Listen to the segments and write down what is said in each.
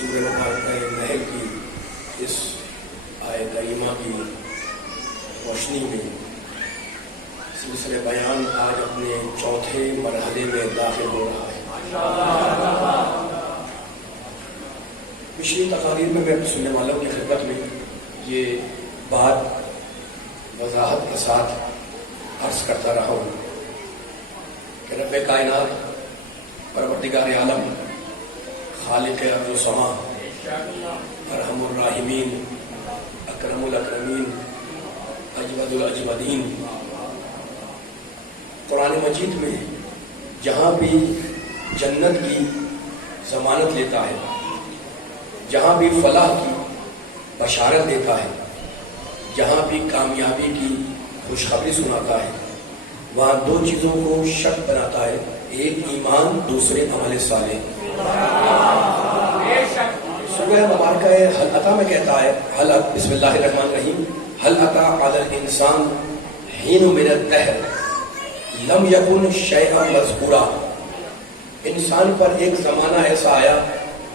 سورہ مبارکہ نحل کی اس آیت کریمہ کی روشنی میں سلسلہ بیان آج اپنے چوتھے مرحلے میں داخل ہو رہا ہے۔ پچھلی تقاریر میں سننے والوں کی خدمت میں یہ بات وضاحت کے ساتھ عرض کرتا رہا ہوں کہ رب کائنات پروردگار عالم خالق ارض و سما ارحم الراحمین اکرم الاکرمین اجود الاجودین قرآن مجید میں جہاں بھی جنت کی ضمانت لیتا ہے، جہاں بھی فلاح کی بشارت دیتا ہے، جہاں بھی کامیابی کی خوشخبری سناتا ہے، وہاں دو چیزوں کو شرط بناتا ہے، ایک ایمان، دوسرے عمل صالح۔ سورہ مبارکہ حل اتی میں کہتا ہے بسم اللہ الرحمن الرحیم حل اتی علی الانسان حین من الدہر لم یکن شیئا مذکورا۔ انسان پر ایک زمانہ ایسا آیا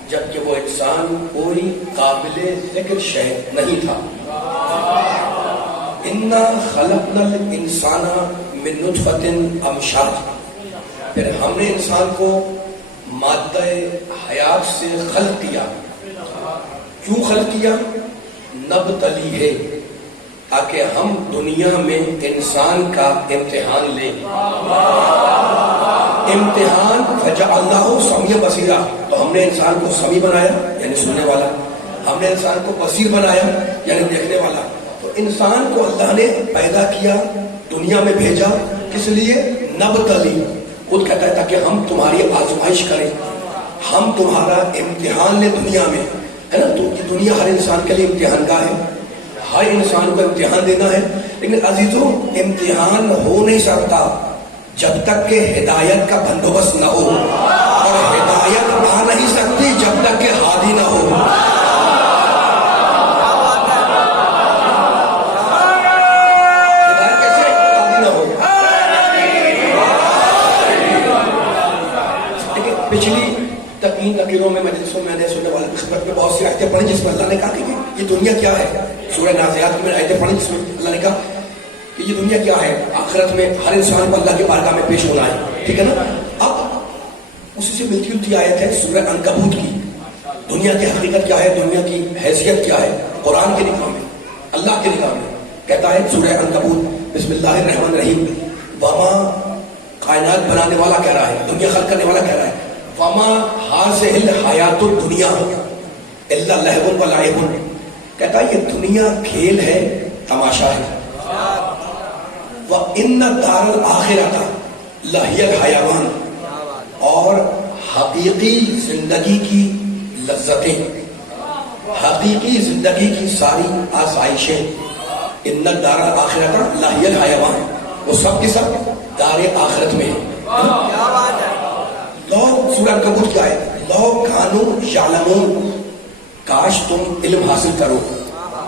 جبکہ وہ انسان کوئی قابل ذکر شے نہیں تھا۔ انا خلقنا الانسان من نطفۃ امشاج، پھر ہم نے انسان کو مادہ حیات سے خلق کیا۔ کیوں خلق کیا؟ نبتلی ہے، تاکہ ہم دنیا میں انسان کا امتحان لیں۔ امتحان فجعلناہ سمیع بصیرا، تو ہم نے انسان کو سمیع بنایا یعنی سننے والا، ہم نے انسان کو بصیر بنایا یعنی دیکھنے والا۔ تو انسان کو اللہ نے پیدا کیا، دنیا میں بھیجا، کس لیے؟ نبتلی، خود کہتا ہے تاکہ ہم تمہاری آزمائش کریں، ہم تمہارا امتحان لیں دنیا میں، ہے نا۔ تو یہ دنیا ہر انسان کے لیے امتحان کا ہے، ہر انسان کو امتحان دینا ہے، لیکن عزیزوں امتحان ہو نہیں سکتا جب تک کہ ہدایت کا بندوبست نہ ہو، اور ہدایت آ نہیں سکتی جب تک کہ ہادی نہ ہو۔ ہدایت کیسے؟ ہادی نہ ہو۔ لیکن پچھلی تین تقریروں میں مجلسوں میں نے سننے والے کی خدمت میں بہت سی آیتیں پڑھی جس میں اللہ نے کہا کہ یہ دنیا کیا ہے۔ سورہ نازعات میں آیتیں پڑھی جس میں اللہ نے کہا کہ یہ دنیا کیا ہے، آخرت میں ہر انسان کو اللہ کی بارگاہ میں پیش ہونا ہے، ٹھیک ہے نا۔ اب اسی سے ملتی جلتی آیت ہے سورہ عنکبوت کی، دنیا کی حقیقت کیا ہے، دنیا کی حیثیت کیا ہے قرآن کے نگاہ میں، اللہ کے نگاہ میں۔ کہتا ہے سورہ عنکبوت بسم اللہ الرحمن الرحیم وما، کائنات بنانے والا کہہ رہا ہے، دنیا خلق کرنے والا کہہ رہا ہے، وما ہاذہ الحیات الدنیا الا لہو و لعب، کہتا ہے یہ دنیا کھیل ہے، تماشا ہے، وَإِنَّ الدَّارَ الْآخِرَةَ لَهِيَ الْحَيَوَانُ، اور حقیقی زندگی کی لذتیں، حقیقی زندگی کی ساری آسائشیں، اِنَّ الدَّارَ الْآخِرَةَ لَهِيَ الْحَيَوَانُ، وہ سب کے سب دار آخرت میں ہیں۔ لو، سورہ عنکبوت کیا ہے؟ لو کانوا یعلمون، کاش تم علم حاصل کرو،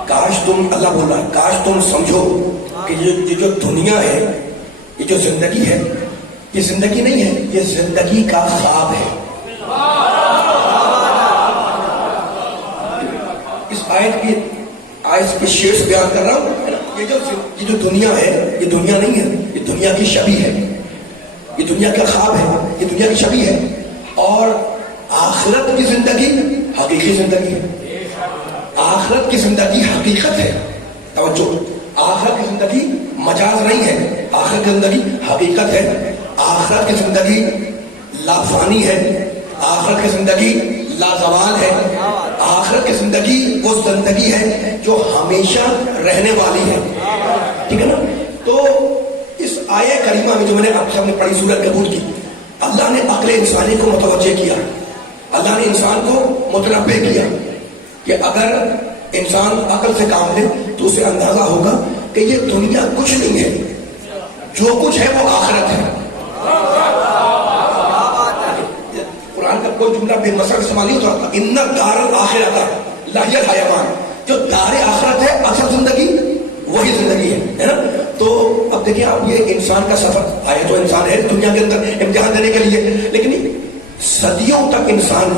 کاش تم، اللہ بول رہا ہے کاش تم سمجھو کہ یہ جو دنیا ہے، یہ جو زندگی ہے، یہ زندگی نہیں ہے، یہ زندگی کا خواب ہے۔ اس آیت کے شعر سے بیان کر رہا ہوں، یہ جو دنیا ہے یہ دنیا نہیں ہے، یہ دنیا کی شبیہ ہے، یہ دنیا کا خواب ہے، یہ دنیا کی شبیہ ہے، اور آخرت کی زندگی حقیقی زندگی ہے۔ آخرت کی زندگی حقیقت ہے، توجہ، آخرت کی زندگی مجاز نہیں ہے، آخرت کی زندگی حقیقت ہے۔ آخرت کی زندگی لا فانی ہے، آخرت کی زندگی لا زوال ہے، آخرت کی زندگی وہ زندگی ہے جو ہمیشہ رہنے والی ہے، ٹھیک ہے نا۔ تو اس آیہ کریمہ میں جو میں نے آپ سب نے پڑھی سورہ عنکبوت کی، اللہ نے عقل انسانی کو متوجہ کیا، اللہ نے انسان کو متنبہ کیا کہ اگر انسان عقل سے کام لے تو اسے اندازہ ہوگا کہ یہ دنیا کچھ نہیں ہے، جو کچھ ہے وہ آخرت ہے۔ قرآن کا کوئی جملہ بے مسئلہ استعمال نہیں ہوتا، ان دار الآخرۃ لہی الحیوان، جو دار آخرت ہے اصل زندگی وہی زندگی ہے نا۔ تو اب دیکھیں آپ، یہ انسان کا سفر آیا تو انسان ہے دنیا کے اندر امتحان دینے کے لیے، لیکن صدیوں تک انسان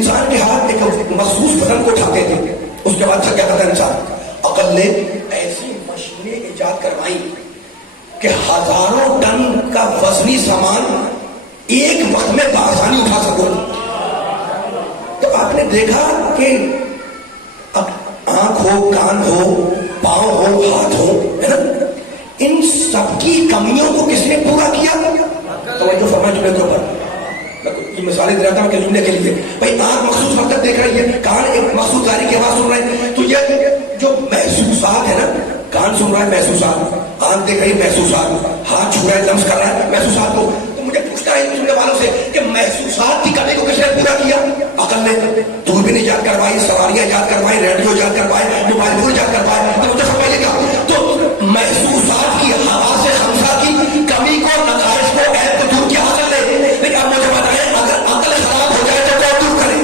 انسان کے ہاتھ ایک مخصوص بدن کو اٹھاتے تھے. اس کے بعد کیا کرتا انسان؟ عقل نے ایسی مشینیں ایجاد کروائی کہ ہزاروں ٹن کا وزنی سامان ایک وقت میں بآسانی اٹھا سکو. تو آپ نے دیکھا کہ آنکھ ہو, کان ہو, پاؤں ہو, ہاتھ ہو, ہے نا, ان سب کی کمیوں کو کس نے پورا کیا؟ توجہ فرمائیں جملے کے اوپر. یہ مثالیں دے رہا تھا کہ جملے کے لیے. بھائی آنکھ مخصوص وقت تک دیکھ رہی ہے, کان ایک مخصوص گاڑی کی آواز سن رہے ہیں, تو یہ جو محسوسات ہے نا, کان سن رہا ہے محسوسات, آنکھ دیکھ رہی ہے محسوسات, ہاتھ چھو رہا ہے, لمس کر رہا ہے محسوسات کو. تو مجھے پوچھنا ہے سننے والوں سے کہ محسوسات کی کمی کو کس نے پورا کیا؟ عقل نے. دوربین ایجاد کروائی, سواریاں ایجاد کروائی, ریڈیو ایجاد کروائے, موبائل فون ایجاد کروائے. تو مجھے سمجھائیے گا, تو محسوسات کی حواس خمسہ کی کمی کو, نقائص کو, عیب کو دور کیا عقل نے. لیکن اب مجھے بتائیں, اگر عقل خراب ہو جائے تو کون دور کرے؟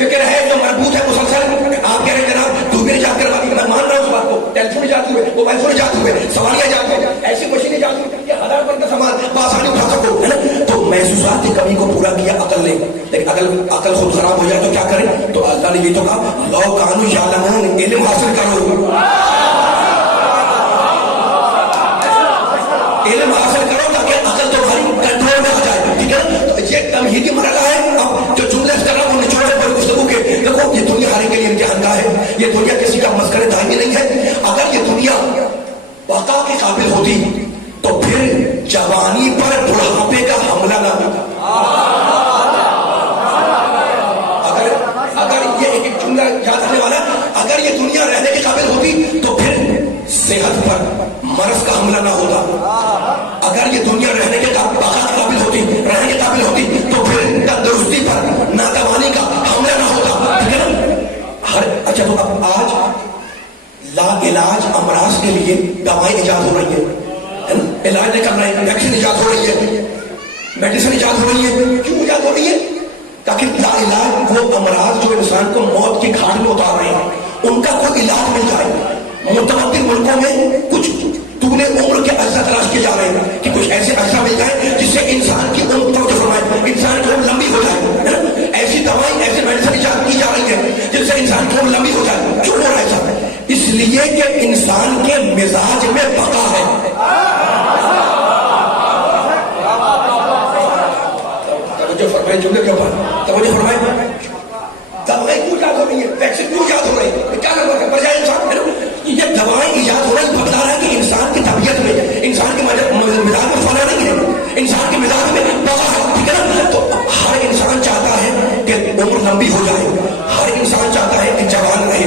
فکر ہے جو مربوط ہے مسلسل. آپ کہہ رہے ہیں جناب دوربین ایجاد کروا دی, میں مان رہا ہوں اس بات کو. ٹیلیفون ایجاد ہوئے, موبائل فون ایجاد ہوئے, سواریاں ایجاد ہوئے, ایسی مشین ایجاد ہوئی کہ ہزار پر کا سامان بآسانی اٹھا سکو, ہے نا. تو محسوسات کی کمی کو پورا کیا عقل نے. لیکن عقل خود خراب ہو جائے تو کیا کرے؟ تو اللہ نے یہ تو کہا لو کانوا یعلمون, علم حاصل کرو, علم حاصل کرو تاکہ عقل تمہاری کنٹرول میں آ جائے. ٹھیک ہے, تو یہ تمہیدی مرحلہ ہے. اب جو جملے کر رہا ہوں وہ نچوڑ پر گفتگو کے. دیکھو یہ دنیا ہر کے لیے امتحان کا ہے. یہ دنیا کسی کا مسکر دائمی نہیں ہے. اگر یہ دنیا بقا کے قابل ہوتی تو پھر جوانی پر بڑھاپے کا حملہ نہ ہوتا. اگر یہ ایک جملہ یاد رکھنے والا, اگر یہ دنیا رہنے کے قابل ہوتی تو پھر صحت پر مرض کا حملہ نہ ہوتا. اگر یہ دنیا رہنے کے بقا کے قابل ہوتی, رہنے کے قابل ہوتی تو پھر تندرستی پر ناتوانی کا حملہ نہ ہوتا. ٹھیک ہے نا. اچھا, تو اب آج لا علاج امراض کے لیے دوائیں ایجاد ہو رہی ہیں, علاج نہیں کر رہے ہیں, ویکسین ایجاد ہو رہی ہے, میڈیسن ایجاد ہو رہی ہے. کیوں ایجاد ہو رہی ہے؟ تاکہ لا علاج وہ امراض جو انسان کو موت کی گھاٹ میں اتار رہے ہیں ان کا کوئی علاج مل جائے. متمدن ملکوں میں کچھ طول عمر کے اجزا تلاش کیے جا رہے ہیں کہ کچھ ایسے اجزا مل جائے جس سے انسان کی عمر توجہ فرمائے, انسان کی عمر لمبی ہو جائے. ایسی دوائیں, ایسی میڈیسن ایجاد کی جا رہی ہے جس سے انسان کی عمر لمبی ہو جائے. کیوں ہو رہا ہے ایسا؟ اس لیے کہ انسان کے مزاج میں بقا ہے. توجہ فرمائیں جملے کے اوپر, توجہ فرمائیں. دوائیں کیوں ایجاد ہو رہی ہے, ویکسین کیوں ایجاد ہو رہی ہے, کیا کرنا ہے مر جائے انسان. یہ دوائیں ایجاد ہو رہی بتا رہا ہے کہ انسان کی طبیعت میں, انسان کے مزاج میں فنا نہیں ہے, انسان کے مزاج میں بقا ہے. ٹھیک ہے نا. تو ہر انسان چاہتا ہے کہ عمر لمبی ہو جائے, ہر انسان چاہتا ہے کہ جوان رہے,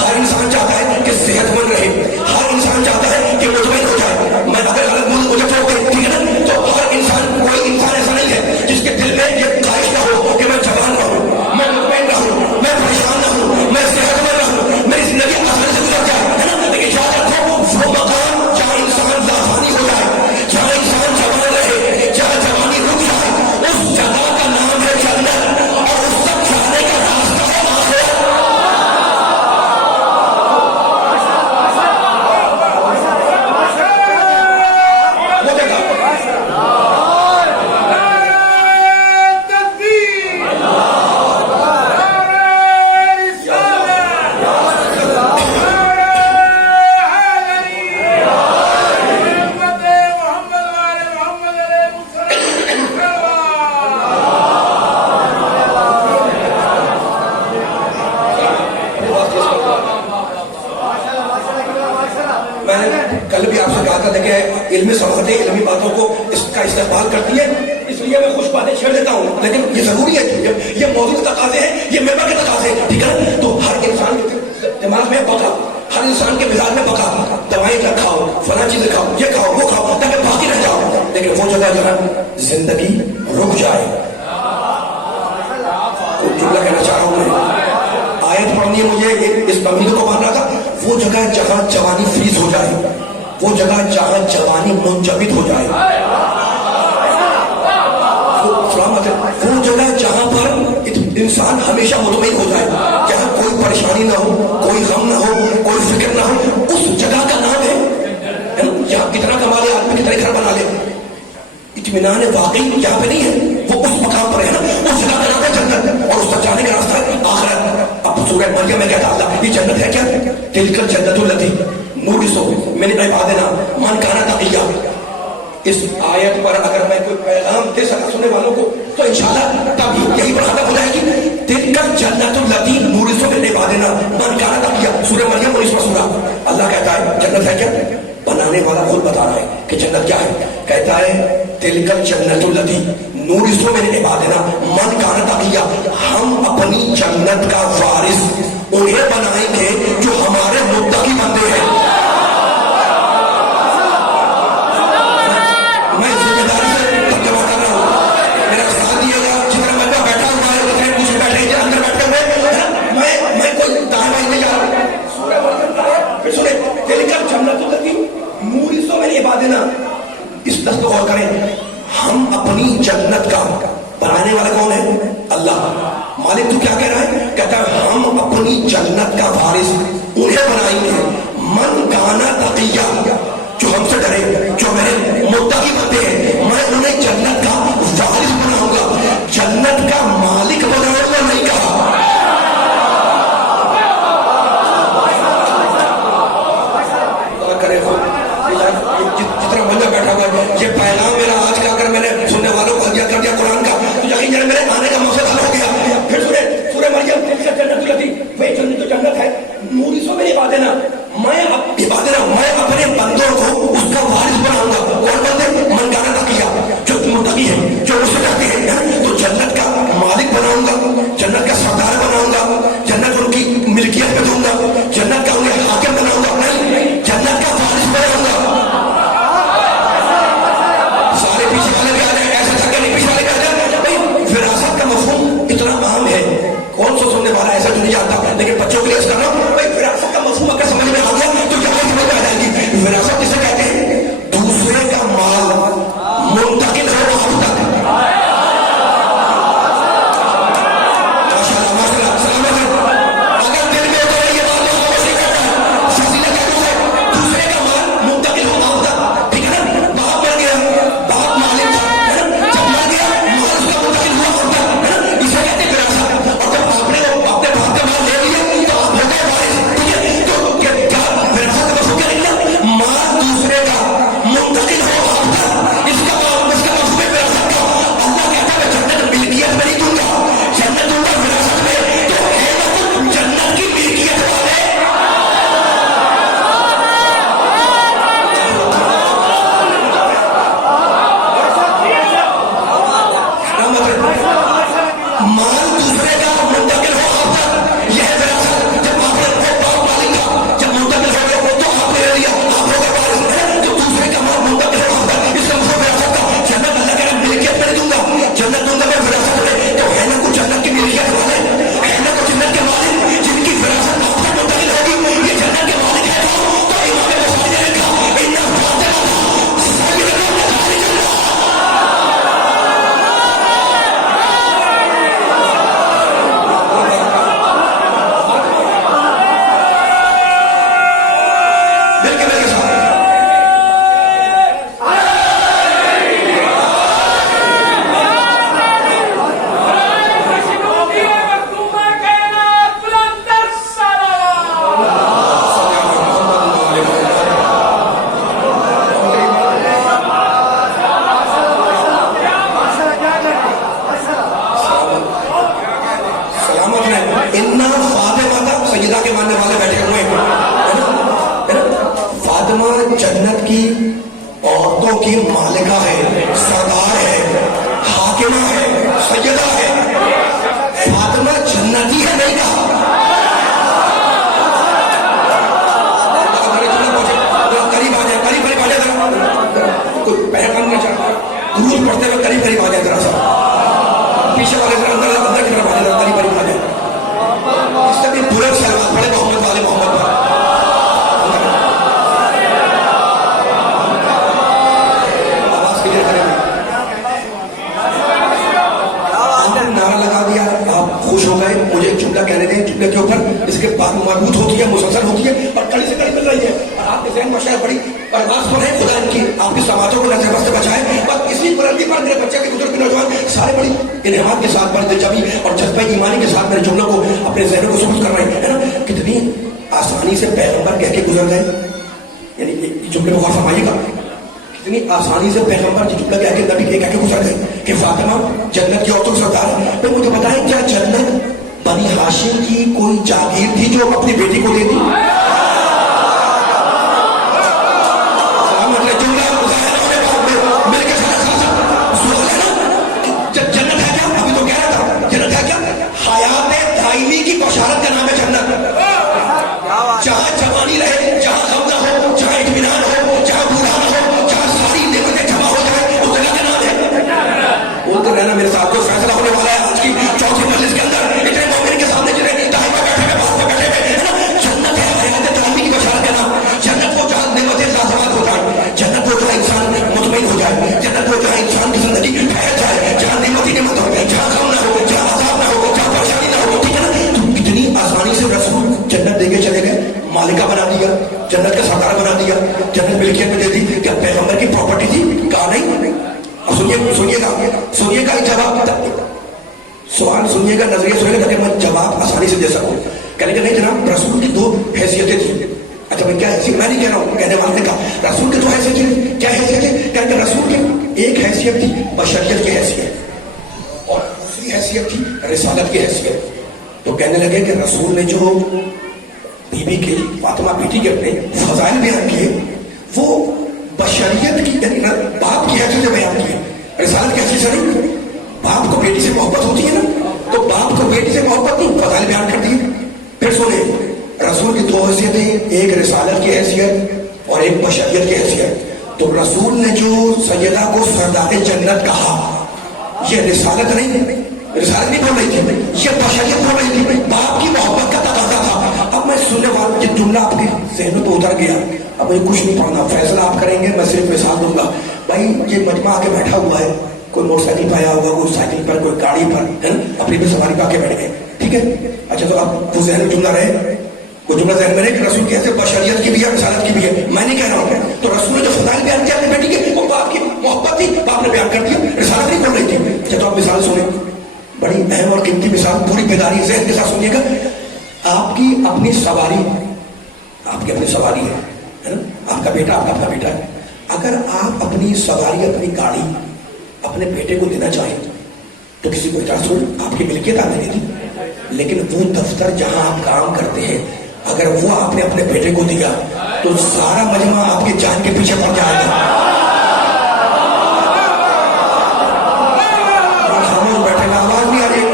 ہر انسان چاہتا ہے کہ صحت مند رہے, ہر انسان چاہتا ہے کہ مطمئن ہو جائے. میں اگر غلط بولوں مجھے چھوڑ دیں. ٹھیک ہے نا. تو ہر انسان, کوئی انسان ایسا نہیں ہے جس کے دل میں یہ خواہش نہ ہو کہ میں جوان رہوں, میں مطمئن رہوں, میں پریشان نہ ہوں, میں صحت مند رہوں, میری زندگی آسانی سے گزر جائے, ہے نا. لیکن یاد رکھو وہ مقام جہاں انسان لافانی ہو جائے, جہاں انسان جوان رہے, جہاں جوانی رک جائے, اس جگہ کا نام ہے جنت, اور اس تک جانے کا راستہ ہے آخرت. علمی صنعتیں علمی باتوں کو اس کا استقبال کرتی ہے, اس لیے میں خوش باتیں چھیڑ دیتا ہوں. لیکن یہ ضروری ہے, یہ موضوع کے تقاضے ہیں, یہ ممبر کے تقاضے ہیں. ٹھیک ہے. تو ہر انسان کے دماغ میں بقا, ہر انسان کے مزاج میں بقا, دوائیں کا کھاؤ, فلاں چیزیں کھاؤ, یہ کھاؤ, وہ کھاؤ تاکہ باقی رہ جاؤ. لیکن وہ جگہ جہاں زندگی رک جائے, جملہ کہنا چاہ رہا ہوں میں, آیت پڑھنی ہے مجھے, اس تمہید کو مان رہا تھا. وہ جگہ جہاں جوانی فریز ہو جائے, وہ جگہ جہاں جوانی منجمد ہو جائے, وہ جگہ جہاں پر انسان ہمیشہ مطمئن ہو جائے, جہاں پریشانی نہ ہو، کوئی غم نہ ہو، کوئی فکر نہ ہو، اس جگہ کا نام ہے یہاں کتنا کما لے آدمی، کتنے گھر بنا لے، اطمینان واقعی یہاں پہ نہیں ہے، وہ اس مقام پر ہے نا، اس جگہ کا نام ہے جنت، اور اس تک جانے کا راستہ ہے آخرت۔ اب سورہ مریم میں کہتا اللہ یہ جنت ہے کیا؟ تلک الجنت التی نورث من عبادنا من کان تقیا۔ اس آیت پر اگر میں کوئی پیغام دے سکا سننے والوں کو تو انشاءاللہ تب یہی پر ختم ہو جائے گی۔ تلک الجنت التی نورث من عبادنا من کان تقیا، سورہ مریم 19واں سورہ۔ اللہ کہتا ہے جنت ہے کیا؟ بنانے والا خود بتا رہا ہے کہ جنت کیا ہے، کہتا ہے تلک الجنت التی نورث من عبادنا من کان تقیا، ہم اپنی جنت کا وارث انہیں بنائیں گے جو ہمارے متقی بندے ہیں۔ میں ذمہ داری سے ترجمہ کر رہا ہوں، میرا ساتھ دیے گا، جتنا میں بیٹھا ہوا ہے اتنے کچھ بیٹھے ہیں اندر بیٹھے ہوئے، میں کوئی دائیں بائیں نہیں جا رہا۔ سورہ مریم کا ہے، پھر سنیں تلک الجنت التی نورث من عبادنا، اس لفظ کو غور کریں، ہم اپنی جنت کا بنانے والا کون ہے؟ اللہ۔ مالک تو کیا کہہ رہا ہے؟ کہتا ہے ہم اپنی جنت کا وارث انہیں بنائیں گے من کانا تقیا، جو ہم سے ڈرے، جو میرے متقی بندے ہیں، میں انہیں جنت کا وارث بناؤں گا، جنت کا مالک بناؤں گا نہیں کہا۔ جتنا بندہ بیٹھا ہوا ہے، یہ پیغام میرا آج کا اگر میں نے سننے والوں کو ہدیہ کر دیا قرآن کا تو یقین جانے میرے آنے کا مقصد حل ہو گیا۔ پھر سورہ مریم تلک الجنت التی، وہی جنت تو جنت ہے، نورث من عبادنا، میں اپنے بندوں کو اس کا وارث بناؤں گا۔ کون بندے؟ من کان تقیا، جو متقی ہے، جو اس سے ڈرتے ہیں، تو جنت کا مالک بناؤں گا، جنت کا سردار بناؤں گا، جنت ان کی ملکیت میں دوں گا، جنت کا انہیں حاکم بناؤں گا، نہیں، جنت کا وارث بناؤں گا۔ سارے پیچھے والے بھی آ جائیں، ایسا تھا کہ نہیں پیچھے والے بھی آ جائیں۔ بھائی وراثت کا مفہوم اتنا عام ہے، کون سا سننے والا ایسا جو نہیں جانتا، لیکن بچوں کے لیے اس کا نام، بھائی وراثت کا مفہوم اگر سمجھ میں آ گیا تو یہاں سمجھ میں آ جائے گی۔ وراثت کسے کہتے ہیں؟ دوسرے کا مال منتقل ہو ہم تک۔ جنت کی عورتوں کی مالکہ ہے، سردار ہے، حاکمہ ہے، سیدہ ہے۔ فاطمہ جنتی ہے نہیں کہا۔ قریب آ جائے، قریب آ جائے ذرا، کوئی پیغام نہیں چاہتا، درود پڑھتے ہوئے قریب آ جائے ذرا سا، پیچھے والے اندر کی طرف آ جائے، قریب آ جائے، اس سے بھی بلند سلوات پڑھے محمد والے محمد پر۔ خوش ہو گئے، مجھے ایک جملہ کہنے دیں، جملے کے اوپر اس کے بعد مربوط ہوتی ہے، مسلسل ہوتی ہے اور کڑی سے کڑی مل رہی ہے. اور آپ کے ذہن میں شاید بڑی پرواز پر ہے، خدا ان کی آپ کی سماجوں کو نظر بس سے بچائے. بس اسی بلندی پر میرے بچے کے بزرگ نوجوان سارے بڑی انعامات کے ساتھ، بڑی دلچسپی اور جذبہ ایمانی کے ساتھ میرے جملوں کو اپنے ذہنوں کو ثبوت کر رہے ہیں نا. کتنی آسانی سے پیغمبر کہہ کے گزر گئے. یعنی یہ جملے کو غور فرمائیے گا، کتنی آسانی سے پیغمبر یہ جملہ کہہ کے نبی کہہ کے گزر گئے کہ فاطمہ جنت کی عورتوں کا سردار ہے. تو مجھے بتائیں کیا جنت بنی ہاشم کی کوئی جاگیر تھی جو اپنی بیٹی کو دے دی؟ جنت ہے کیا؟ ابھی تو کہہ رہا تھا جنت ہے کیا؟ حیات دائمی کی بشارت کا نام ہے جنت. جہاں جوانی رہے، جہاں غم نہ ہو، جہاں اطمینان ہو، جہاں بوڑھا نہ ہو، جہاں ساری نعمتیں جمع ہو جائے، اس جگہ کا نام ہے. بولتے رہنا میرے ساتھ، کوئی فیصلہ ہونے والا ہے آج کی چوتھی مجلس کے اندر. اتنے مومن کے سامنے جنہیں دائیں پہ بیٹھے ہوئے، بات پہ بیٹھے ہوئے ہے نا. جنت ہے حیات دائمی کی بشارت کا نام. جنت وہ جہاں نعمتیں لازوال ہو جائیں، جنت وہ جہاں انسان مطمئن ہو جائے، جنت وہ جہاں انسان کی زندگی پھیل جائے، جہاں نعمت ہی نعمت ہو، جہاں غم نہ ہو، جہاں عذاب نہ ہو، جہاں پریشانی نہ ہو. ٹھیک ہے نا. تو کتنی آسانی سے رسول جنت دے کے چلے گئے، مالکہ بنا دیا، جنت کا سردار بنا دیا، جنت ملکیت میں دے دی. کیا پیغمبر کی پراپرٹی تھی؟ کہا نہیں. اب سنیے گا جواب، سوال سنیے گا، نظریہ سنیے گا تاکہ میں جواب آسانی سے دے سکوں. کہنے کہ نہیں جناب، رسول کی دو حیثیتیں تھیں. اچھا میں کیا حیثیت؟ میں نہیں کہہ رہا ہوں، کہنے والے نے کہا رسول کی دو حیثیتیں. کیا حیثیت ہے؟ کہنے کہ رسول کی ایک حیثیت تھی بشریت کی حیثیت اور دوسری حیثیت تھی رسالت کی حیثیت. تو کہنے لگے کہ رسول نے جو بی بی کے فاطمہ بیٹی کے اپنے فضائل بیان کیے وہ بشریت کی یعنی باپ کی حیثیت سے بیان کیے، رسالت کی حیثیت سے نہیں. باپ کو بیٹی سے محبت ہوتی ہے نا، تو باپ کو بیٹی سے محبت نہیں، فضائل بیان کر دیے. پھر سنیں، رسول کی دو حیثیتیں، ایک رسالت کی حیثیت اور ایک بشریت کی حیثیت. تو رسول نے جو سیدہ کو سردار جنت کہا، یہ رسالت نہیں، رسالت نہیں بول رہی تھی، یہ بشریت بول رہی تھی. باپ کی محبت کا تقاضا تھا. اب میں سننے والا یہ جملہ آپ کے ذہنوں پہ اتر گیا، اب مجھے کچھ نہیں پڑھنا، فیصلہ آپ کریں گے، میں صرف مثال دوں گا. بھائی یہ مجمع آ کے بیٹھا ہوا ہے، کوئی موٹر سائیکل پہ آیا ہوگا، کوئی سائیکل پر، کوئی گاڑی پر، ہے نا، اپنی بھی سواری پہ آ کے بیٹھ گئے. ٹھیک ہے. اچھا تو اب وہ ذہن میں جملہ رہے، وہ جملہ ذہن میں رہے کہ رسول کی حیثیت بشریت کی بھی ہے، رسالت کی بھی ہے. میں نہیں کہہ رہا ہوں. تو رسول نے جو فضائل بیان کیا اپنی بیٹی کے، وہ باپ کی محبت تھی، باپ نے بیان کر دیا، رسالت نہیں بول رہی تھی. اچھا تو آپ مثال سنیں، بڑی اہم اور قیمتی مثال، پوری بیداری ذہن کے ساتھ سنیے گا. آپ کی اپنی سواری، آپ کی اپنی سواری ہے نا، آپ کا بیٹا، آپ کا اپنا بیٹا ہے. اگر آپ اپنی سواری، اپنی گاڑی اپنے بیٹے کو دینا چاہیں تو کسی کو اجازت ہو، آپ کی ملکیت آپ نے دی. لیکن وہ دفتر جہاں آپ کام کرتے ہیں اگر وہ آپ نے اپنے بیٹے کو دیا تو سارا مجمع آپ کے جان کے پیچھے پڑ جائے گا. بیٹھے گا، آواز نہیں آ رہی،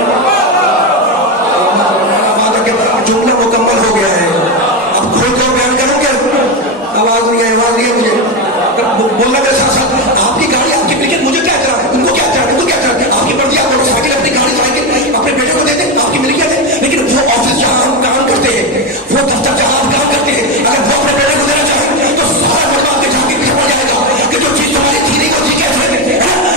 جملہ مکمل ہو گیا ہے. اب کھول کر بیان کروں گے، آواز نہیں ہے مجھے بولنا میرے ساتھ ساتھ. آپ کی گاڑی، آپ کی ملکیت، مجھے کیا کرا ہے، ان کو کیا کرا ہے، ان کو کیا کرا ہے. آپ کی مرضی، آپ موٹر سائیکل، اپنی گاڑی سائیکل اپنے بیٹے کو دے دیں، آپ کی ملکیت ہے. لیکن وہ آفس جہاں ہم کام کرتے ہیں، وہ دفتر جہاں آپ کام کرتے ہیں، اگر وہ اپنے بیٹے کو دینا چاہیں تو سارا مجمع آپ کے جان کے پیچھے پڑ جائے گا کہ جو چیز تمہاری تھی نہیں وہ تھی کیسے.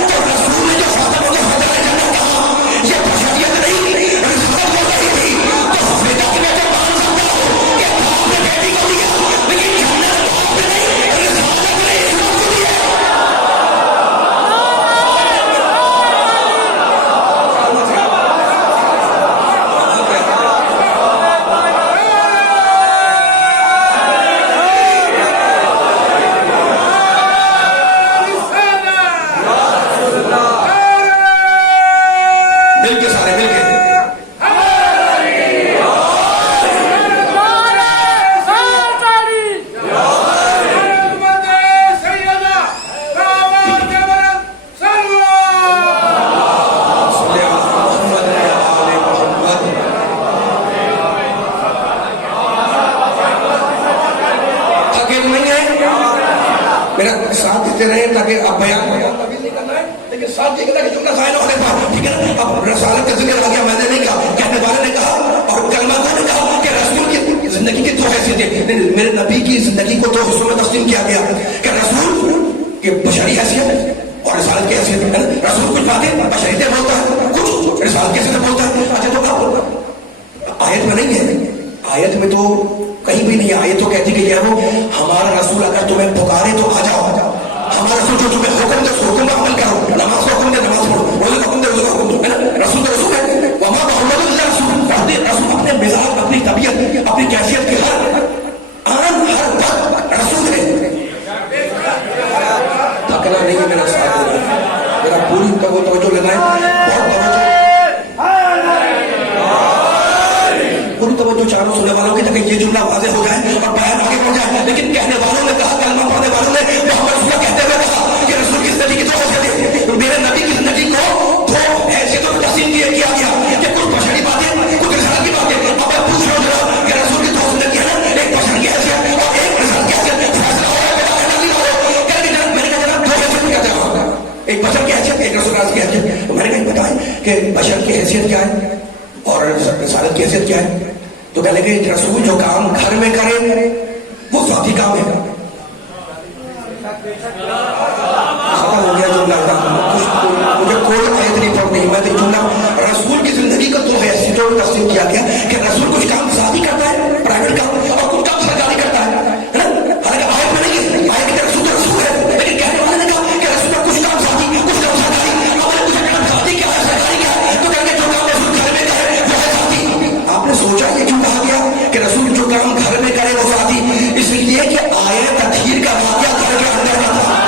تو رسول نے جو فاطمہ کو فضائل جنت کہا، یہ بشریت نہیں، رسالت بول رہی تھی. تو بیٹا کے بیٹے مان سکتا ہو کہ باپ نے بیٹی کو دیا، لیکن جنت باپ نے نہیں، رسالت نے اسلام کو دیا. مل کے سارے مل کے میرا ساتھ دیتے رہے تاکہ آپ بیان طویل نہیں کرنا ہے، لیکن ساتھ دیکھنا کہ جملہ ظاہر ہونے پا. ٹھیک ہے نا. اب رسالت کا ذکر آ گیا، میں نے نہیں کہا، کہنے والے نے کہا اور کلمہ کو نے کہا کہ رسول کی زندگی کی دو حیثیتیں، میرے نبی کی زندگی کو دو حصوں میں تقسیم کیا گیا کہ رسول کی بشری حیثیت اور رسالت کی حیثیت ہے. رسول کچھ باتیں بشریتیں بولتا ہے، کچھ رسالت کی حیثیت بولتا ہے. اچھا تو اب آیت میں نہیں ہے، آیت میں تو کہیں بھی نہیں، آیت تو کہتی کہ یہ وہ ہمارا رسول اگر تمہیں پکارے تو آ جاؤ، ہمارا رسول جو تمہیں حکم دے اس حکم پر عمل کرو، نماز کا حکم دے نماز پڑھو، روزے کا حکم دے روزے کا حکم دو، ہے نا؟ رسول کا رسول ہے، وما محمد الا رسول، رسول اپنے مزاج، اپنی طبیعت، اپنی کیفیت کے ہر آن ہر وقت رسول ہے. تھکنا نہیں ہے میرا ساتھ دینا ہے، میرا پوری توجہ لینا ہے، بہت توجہ، پوری توجہ چاروں سننے والوں کی تاکہ یہ جملہ واضح ہو جائے اور بیان آگے بڑھ جائے. لیکن کہنے والوں نے کہا، کلمہ پڑھنے والوں نے محمد رسول اللہ کہتے ہوئے کہا کہ رسول کی زندگی کی دو حیثیتیں، میرے نبی کی زندگی کو دو حیثیتوں میں تقسیم کیا گیا کہ کچھ بشری باتیں، کچھ رسالت کی باتیں. اب میں پوچھ رہا ہوں جناب کہ رسول کی دو زندگی ہے نا، ایک بشر کی حیثیت اور ایک رسالت کی حیثیت، فیصلہ ہو رہا ہے، میں نے کہا جناب دو حیثیت کہتے ہیں، ایک بشر کی حیثیت، ایک رسول کی حیثیت. تو میں نے کہا بتائیں کہ بشر کی حیثیت کیا ہے اور رسالت کی حیثیت کیا ہے؟ تو کہنے کہ رسول جو کام گھر میں کرے وہ ذاتی کام ہے. ختم ہو گیا جملہ، مجھے کوئی آیت نہیں پڑھنی، میں تو جملہ رسول کی زندگی کو دو حیثیتوں میں تقسیم کیا گیا کہ رسول کچھ کام ذاتی کرتا ہے، پرائیویٹ کام، اور کچھ کام سرکاری کرتا ہے. حالانکہ آیت میں نہیں ہے، آیت کہ رسول تو رسول ہے، لیکن کہنے والے نے کہا کہ رسول کا کچھ کام ذاتی، کچھ کام سرکاری. ہمارے کچھ کام ذاتی کیا ہے، سرکاری کیا ہے؟ تو کہنے جو کام رسول گھر میں کرے وہ ہے ذاتی. آپ نے سوچا یہ کیوں کہا گیا کہ رسول جو کام گھر میں کرے وہ ذاتی؟ اس لیے کہ آیت تطہیر کا واقعہ گھر کے اندر کا تھا.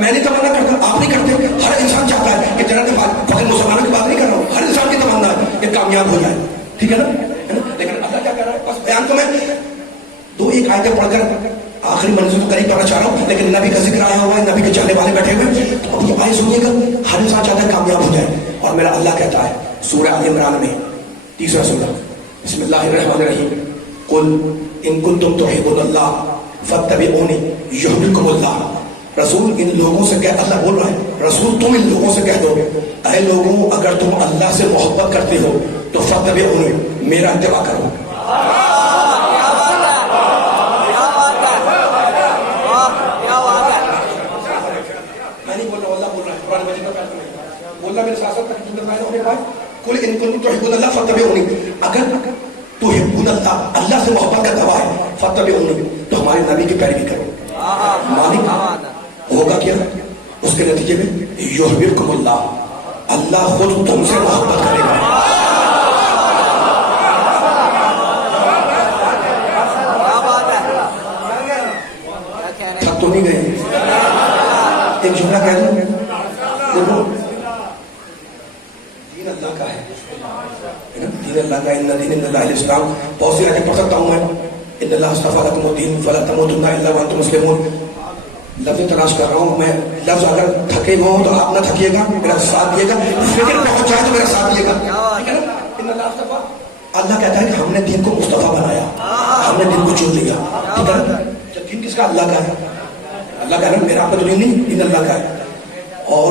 میں نہیں تمنا کرتا، آپ نہیں کرتے، ہر انسان چاہتا ہے کہ جنت فقط مسلمانوں کی بات نہیں کر رہا ہوں، ہر انسان کی تمنا ہے کہ کامیاب ہو جائے، ٹھیک ہے نا؟ لیکن اللہ کیا کہہ رہا ہے؟ بس بیان تو میں دو ایک آیتیں پڑھ کر آخری منزل کو قریب پڑھنا چاہ رہا ہوں، لیکن نبی کا ذکر آیا ہوا ہے، نبی کے چاہنے والے بیٹھے ہوئے، تو اب یہ آیت سنیے گا. ہر انسان چاہتا ہے کامیاب ہو جائے، اور میرا اللہ کہتا ہے سورہ آل عمران میں 30واں سورہ، بسم اللہ الرحمن الرحیم، قل ان کنتم تحبون اللہ فاتبعونی یحببکم اللہ. رسول ان لوگوں سے کہہ، اللہ بول رہا ہے رسول تم ان لوگوں سے کہہ دو، اے لوگوں اگر تم اللہ سے محبت کرتے ہو تو فاتبعونی، میرا اتباع کرو. میں نہیں بول رہا، اللہ بول رہا ہے، قرآن مجید میں بول رہا، میرے ساتھ قل ان کنتم تحبون اللہ فاتبعونی، اگر تحبون اللہ، اللہ سے محبت کا دعویٰ ہے، فاتبعونی، تو ہمارے نبی کی پیروی کرو. مالک ہوگا کیا اس کے نتیجے میں؟ یحببکم اللہ، اللہ خود تم سے محبت کرے گا. تھک تو نہیں گئے؟ ایک جملہ کہہ دوں، دیکھو دین اللہ کا ہے، دین اللہ کا، ان دین اللہ الاسلام. بہت سی آیتیں پڑھ سکتا ہوں میں، ان اللہ اصطفیٰ لکم الدین فلا تموتن الا وانتم مسلمون. لفظ تلاش کر رہا ہوں میں، لفظ اگر تھکے ہوئے ہوں تو آپ نہ تھکیے گا، میرا ساتھ دیے گا، فکر پہنچ جائے تو میرا ساتھ دیے گا. ان اللہ اصطفیٰ، اللہ کہتا ہے کہ ہم نے دین کو مصطفیٰ بنایا، ہم نے دین کو چن لیا، ٹھیک ہے نا؟ جب دین کس کا؟ اللہ کا ہے. اللہ کا ہے، میرا آپ کا تو دین نہیں، دین اللہ کا ہے. اور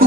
2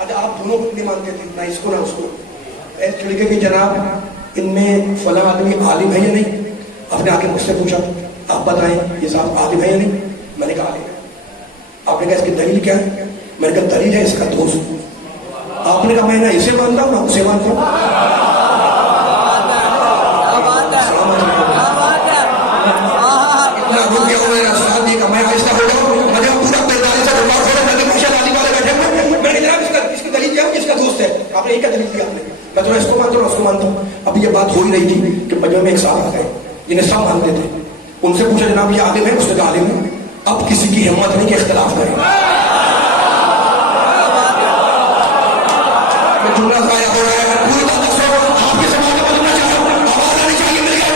اچھا آپ دونوں کو نہیں مانتے تھے، نہ اس کو نہ اس کو. ایسے لڑکے کہ جناب ان میں فلاں آدمی عالم ہے یا نہیں. آپ نے آ کے مجھ سے پوچھا آپ بتائیں یہ صاحب عالم ہے یا نہیں. میں نے کہا عالم ہے. آپ نے کہا اس کی دلیل کیا ہے؟ میں نے کہا دلیل ہے اس کا دوست. آپ نے کہا میں نہ اسے مانتا ہوں نہ اسے مانتا ہوں. میں آہستہ ہو جاؤں مجھے پورا پیدانے سے دماغ ہو رہا ہے. ماشاء اللہ والے بیٹھے ہوئے میں نے جناب اس کی دلیل کیا اس کا دوست ہے. آپ نے ایک کا دلیل دیا. آپ نے میں تو اس کو مانتا ہوں اس کو مانتا ہوں. اب یہ بات ہو ہی رہی تھی کہ مجمع میں ایک صاحب آ گئے جنہیں سب مانتے تھے. ان سے پوچھا جناب یہ عالم ہے؟ اس نے کہا عالم ہے. اب کسی کی ہمت نہیں کہ اختلاف کرے. میں جملہ ضائع ہو رہا ہے پوری بات سو آپ کے سماج میں بدلنا چاہتا ہوں. آواز آنی چاہیے میرے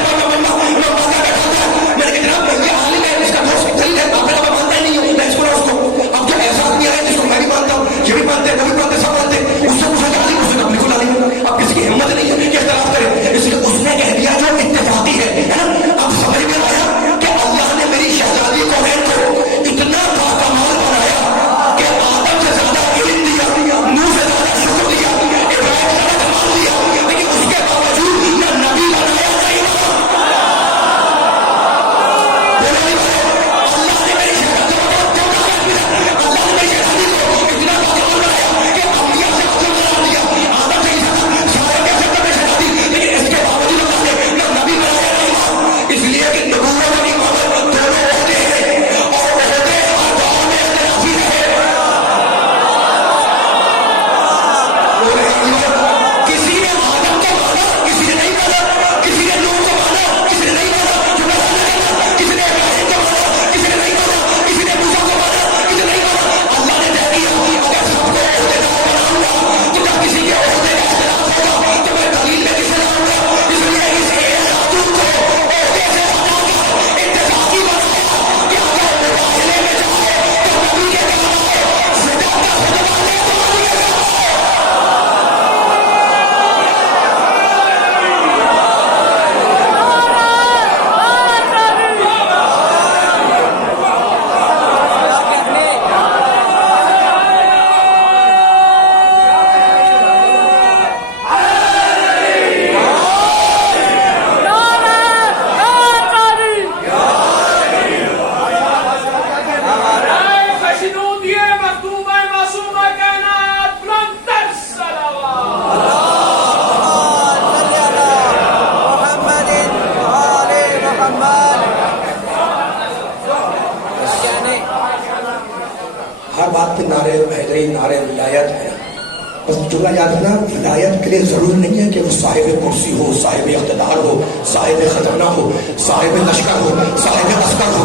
ہدایت کے لیے ضروری نہیں ہے کہ وہ صاحب کرسی ہو، صاحب اقتدار ہو، صاحب خزانہ ہو، صاحب لشکر ہو، صاحب عسکر ہو.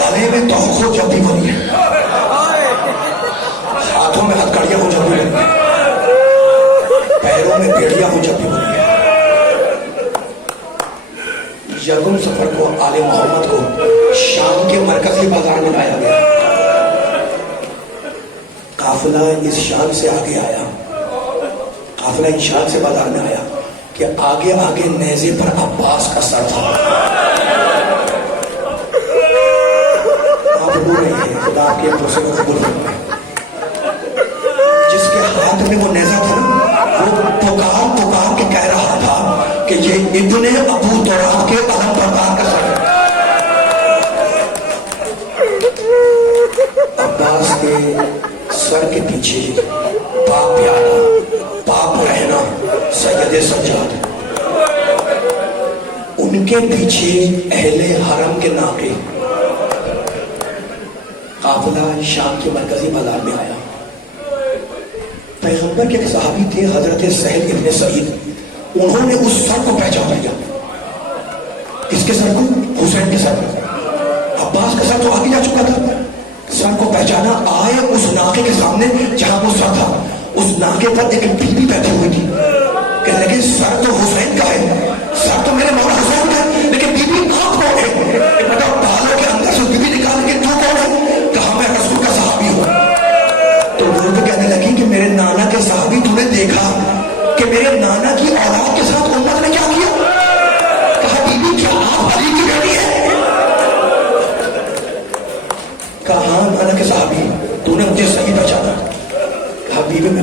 گلے میں توق ہو جب بھی بنی ہے، ہاتھوں میں ہتھ کڑیاں ہو جب بھی بنی ہے، پیروں میں بیڑیاں ہو جب بھی بنی ہے. یکم سفر کو آل محمد کو شام کے مرکزی بازار میں لایا گیا. قافلہ اس شان سے آگے آیا، قافلہ اس شان سے بازار میں آیا کہ آگے آگے نیزے پر عباس کا سر تھا. آپ رو رہے ہیں، خدا آپ کے پرسے کو قبول فرمائے. جس کے ہاتھ میں وہ نیزہ تھا وہ پکار پکار کے کہہ رہا تھا کہ یہ ابن ابو دوراب کے علم بردار کا سر ہے. عباس کے سر کے پیچھے باپ پیارا، باپ رہنا، سید سجاد، ان کے پیچھے اہل حرم کے ناقے. قافلہ شام کے مرکزی بازار میں آیا. پیغمبر کے ایک صحابی تھے حضرت سہل ابن سعید، انہوں نے اس سر کو پہچان لیا. کس کے سر کو؟ حسین کے سر کو. عباس کا سر تو آگے جا چکا تھا، سر کو پہچانا. آئے اس ناقے کے سامنے جہاں وہ سر تھا. اس ناقے پر ایک بیوی بیٹھی ہوئی تھی. کہنے لگے سر تو حسین کا ہے، سر تو میرے مولا حسین کا ہے، لیکن بیوی آپ کون ہے؟ مطلب بالوں کے اندر سے بیوی نکال کے تو کون ہے؟ کہا میں رسول کا صحابی ہوں. تو وہ تو کہنے لگی کہ میرے نانا کے صحابی تو نے دیکھا کہ میرے نانا کی اولاد کے ساتھ امت نے کیا کیا؟ کہا بیوی کیا آپ علی کی بیٹی ہے؟ کہا ہاں نانا کے صحابی، تو نے مجھے صحیح پہچانا. کہا بیوی میں